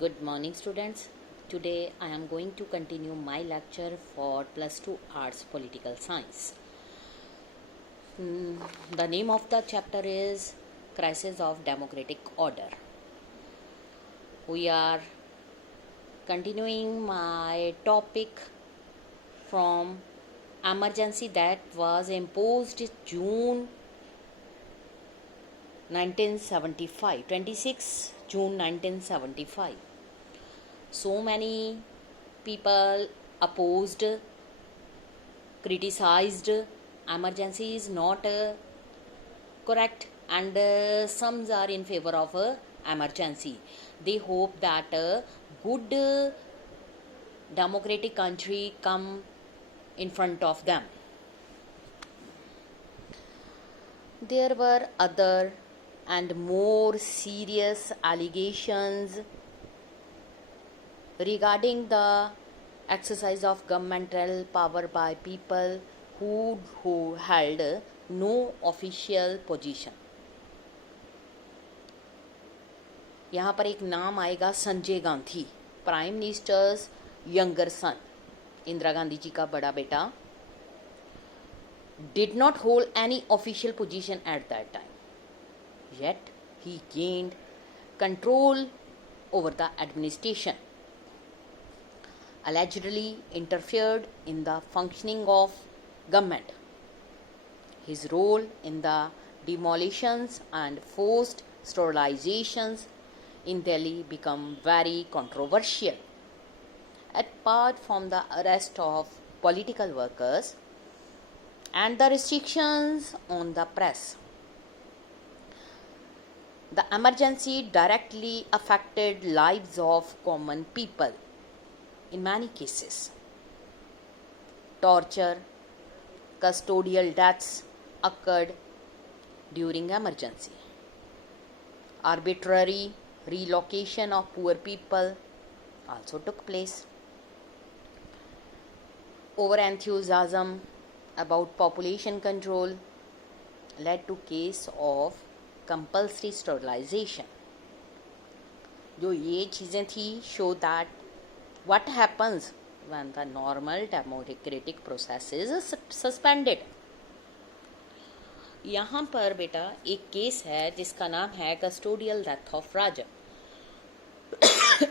Good morning, students. Today I am going to continue my lecture for plus 2 arts political science. The name of the chapter is Crisis of Democratic Order. We are continuing my topic from emergency that was imposed June 1975, 26 June 1975. So many people opposed, criticized emergency is not correct, and some are in favor of emergency. They hope that a good democratic country come in front of them. There were other and more serious allegations regarding the exercise of governmental power by people who held no official position. यहाँ पर एक नाम आएगा Sanjay Gandhi, prime minister's younger son, Indira Gandhi ji का बड़ा बेटा, did not hold any official position at that time. Yet he gained control over the administration, allegedly interfered in the functioning of government. His role in the demolitions and forced sterilizations in Delhi became very controversial. Apart from the arrest of political workers and the restrictions on the press, the emergency directly affected lives of common people. In many cases, torture, custodial deaths occurred during emergency. Arbitrary relocation of poor people also took place. Over-enthusiasm about population control led to case of compulsory sterilization. जो ये चीज़ें थी show that what happens when the normal democratic process is suspended. यहाँ पर बेटा एक case है जिसका नाम है custodial death of Rajan.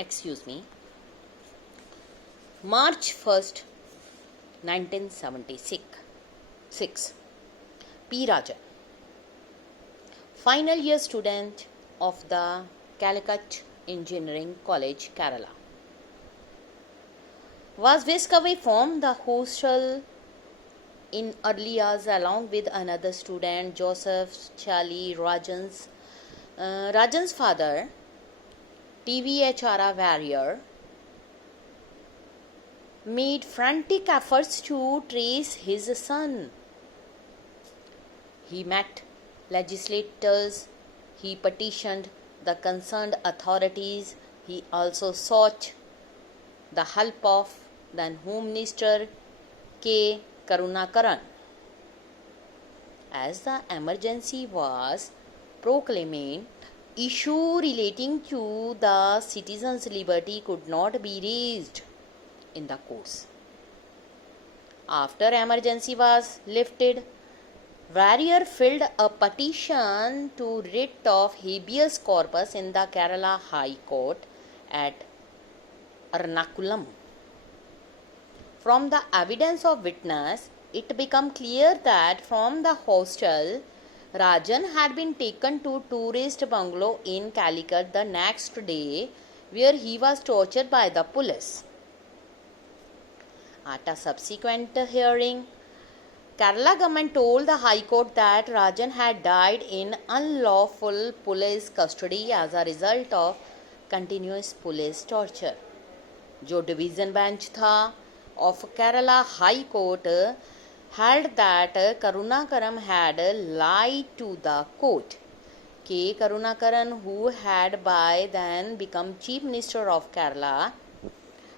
Excuse me. March 1st, 1976. P. Rajan, final year student of the Calicut Engineering College, Kerala, was whisked away from the hostel in early hours along with another student, Joseph Charlie Rajan's father, TVHR Warrior, made frantic efforts to trace his son. He met legislators, he petitioned the concerned authorities, he also sought the help of then Home Minister K. Karunakaran. As the emergency was proclaimed, issue relating to the citizens' liberty could not be raised in the courts. After emergency was lifted, Warrior filed a petition to writ of habeas corpus in the Kerala High Court at Ernakulam. From the evidence of witness, it became clear that from the hostel, Rajan had been taken to tourist bungalow in Calicut the next day, where he was tortured by the police. At a subsequent hearing, Kerala government told the High Court that Rajan had died in unlawful police custody as a result of continuous police torture. जो division bench था of Kerala High Court held that Karunakaran had lied to the court. K. Karunakaran, who had by then become Chief Minister of Kerala,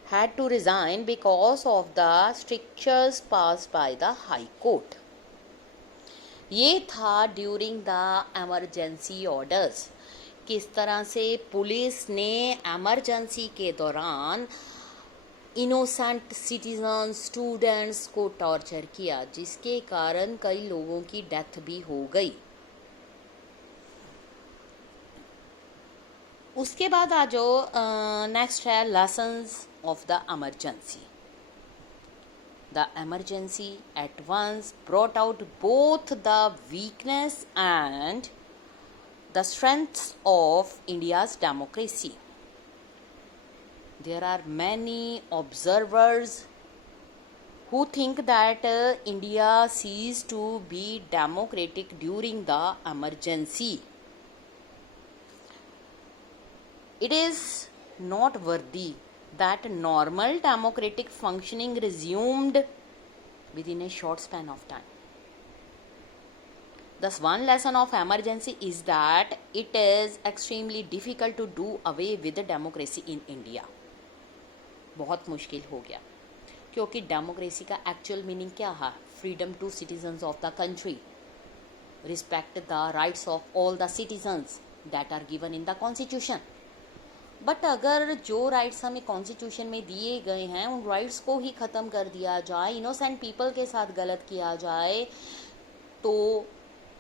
had to resign because of the strictures passed by the High Court. ये था during the emergency orders. किस तरह से police ने emergency के दौरान innocent citizen students को torture किया, जिसके कारण कई लोगों की डेथ भी हो गई। उसके बाद आ जो नेक्स्ट है lessons of the emergency. The emergency at once brought out both the weakness and the strengths of India's democracy. There are many observers who think that India ceased to be democratic during the emergency. It is not worthy that normal democratic functioning resumed within a short span of time. Thus, one lesson of emergency is that it is extremely difficult to do away with democracy in India. बहुत मुश्किल हो गया, क्योंकि democracy का actual meaning क्या है? Freedom to citizens of the country, respect the rights of all the citizens that are given in the constitution. But अगर जो राइट्स हमें कॉन्स्टिट्यूशन में दिए गए हैं उन राइट्स को ही ख़त्म कर दिया जाए, इनोसेंट पीपल के साथ गलत किया जाए, तो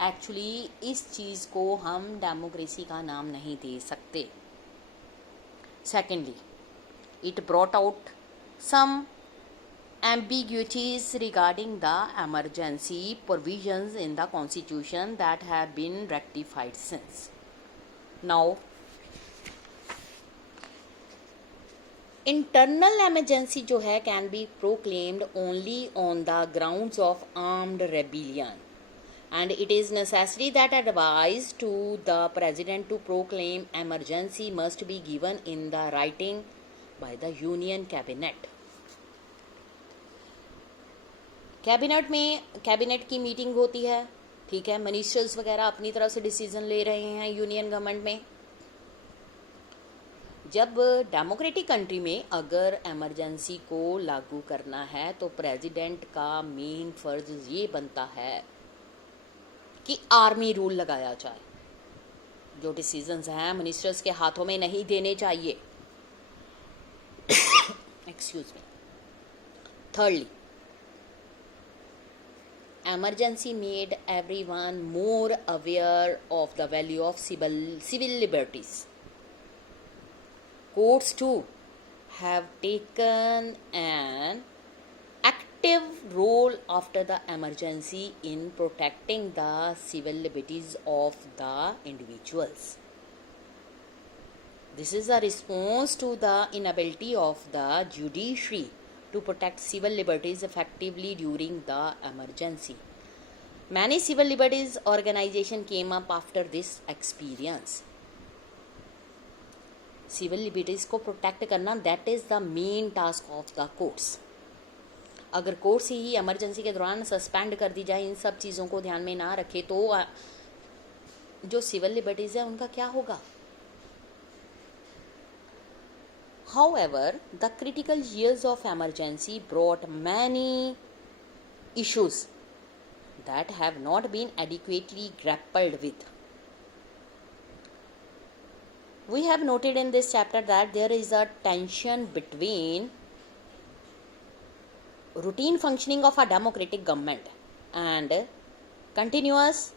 एक्चुअली इस चीज़ को हम डेमोक्रेसी का नाम नहीं दे सकते। Secondly, it brought out some ambiguities regarding the emergency provisions in the constitution that have been rectified since. Now, internal emergency जो है can be proclaimed only on the grounds of armed rebellion, and it is necessary that advice to the president to proclaim emergency must be given in the writing by the union cabinet. Cabinet की meeting होती है, ठीक है, ministers वगैरह अपनी तरफ से decision ले रहे हैं यूनियन गवर्नमेंट में। जब डेमोक्रेटिक कंट्री में अगर इमरजेंसी को लागू करना है तो प्रेसिडेंट का मेन फर्ज ये बनता है कि आर्मी रूल लगाया जाए। जो डिसीजंस हैं मिनिस्टर्स के हाथों में नहीं देने चाहिए। Excuse me. Thirdly, emergency made everyone more aware of the value of civil liberties. Courts too have taken an active role after the emergency in protecting the civil liberties of the individuals. This is a response to the inability of the judiciary to protect civil liberties effectively during the emergency. Many civil liberties organizations came up after this experience. Civil liberties को protect करना that is the main task of the courts. अगर courts ही emergency के दौरान suspend कर दी जाए, इन सब चीज़ों को ध्यान में ना रखे, तो जो सिविल लिबर्टीज़ है उनका क्या होगा? However, the critical years of emergency brought many issues that have not been adequately grappled with. We have noted in this chapter that there is a tension between routine functioning of a democratic government and continuous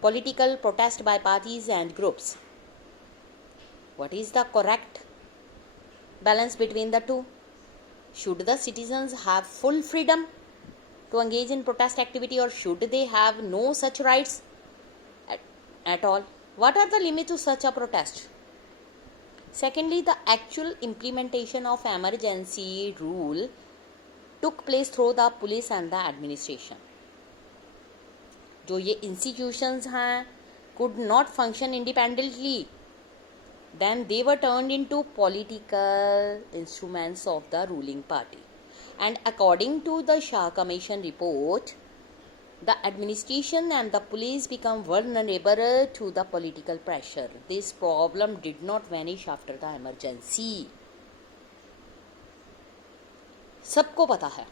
political protest by parties and groups. What is the correct balance between the two? Should the citizens have full freedom to engage in protest activity, or should they have no such rights at all? What are the limits to such a protest? Secondly, the actual implementation of emergency rule took place through the police and the administration. जो ये institutions हैं could not function independently, then they were turned into political instruments of the ruling party. And according to the Shah Commission report, the administration and the police become vulnerable to the political pressure. This problem did not vanish after the emergency. सबको पता है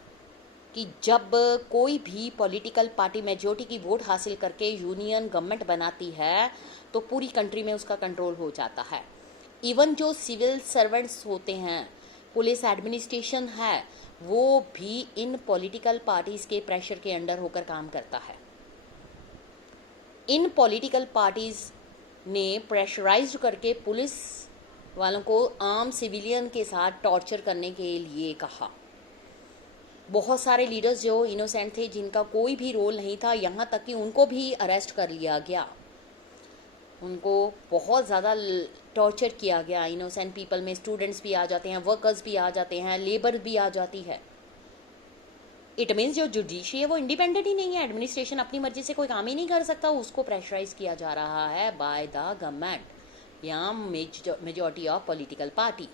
कि जब कोई भी political party majority की vote हासिल करके यूनियन गवर्नमेंट बनाती है तो पूरी कंट्री में उसका कंट्रोल हो जाता है। इवन जो सिविल सर्वेंट्स होते हैं, पुलिस एडमिनिस्ट्रेशन है, वो भी इन पॉलिटिकल पार्टीज़ के प्रेशर के अंडर होकर काम करता है। इन पॉलिटिकल पार्टीज़ ने प्रेशराइज्ड करके पुलिस वालों को आम सिविलियन के साथ टॉर्चर करने के लिए कहा। बहुत सारे लीडर्स जो इनोसेंट थे, जिनका कोई भी रोल नहीं था, यहाँ तक कि उनको भी अरेस्ट कर लिया गया, उनको बहुत ज़्यादा टॉर्चर किया गया। इनोसेंट पीपल में स्टूडेंट्स भी आ जाते हैं, वर्कर्स भी आ जाते हैं, लेबर भी आ जाती है। इट मीन्स जो जुडिशरी है वो इंडिपेंडेंट ही नहीं है, एडमिनिस्ट्रेशन अपनी मर्जी से कोई काम ही नहीं कर सकता, उसको प्रेशराइज किया जा रहा है बाय द गवर्नमेंट या मेजॉरिटी ऑफ पॉलिटिकल पार्टी।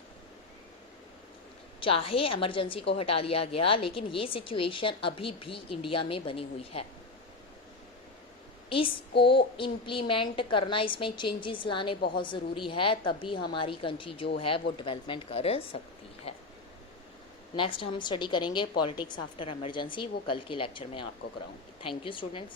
चाहे इमरजेंसी को हटा लिया गया, लेकिन ये सिचुएशन अभी भी इंडिया में बनी हुई है। इसको इम्प्लीमेंट करना, इसमें चेंजेस लाने बहुत ज़रूरी है, तभी हमारी कंट्री जो है वो डेवलपमेंट कर सकती है। नेक्स्ट हम स्टडी करेंगे पॉलिटिक्स आफ्टर इमरजेंसी, वो कल के लेक्चर में आपको कराऊंगी। Thank you students.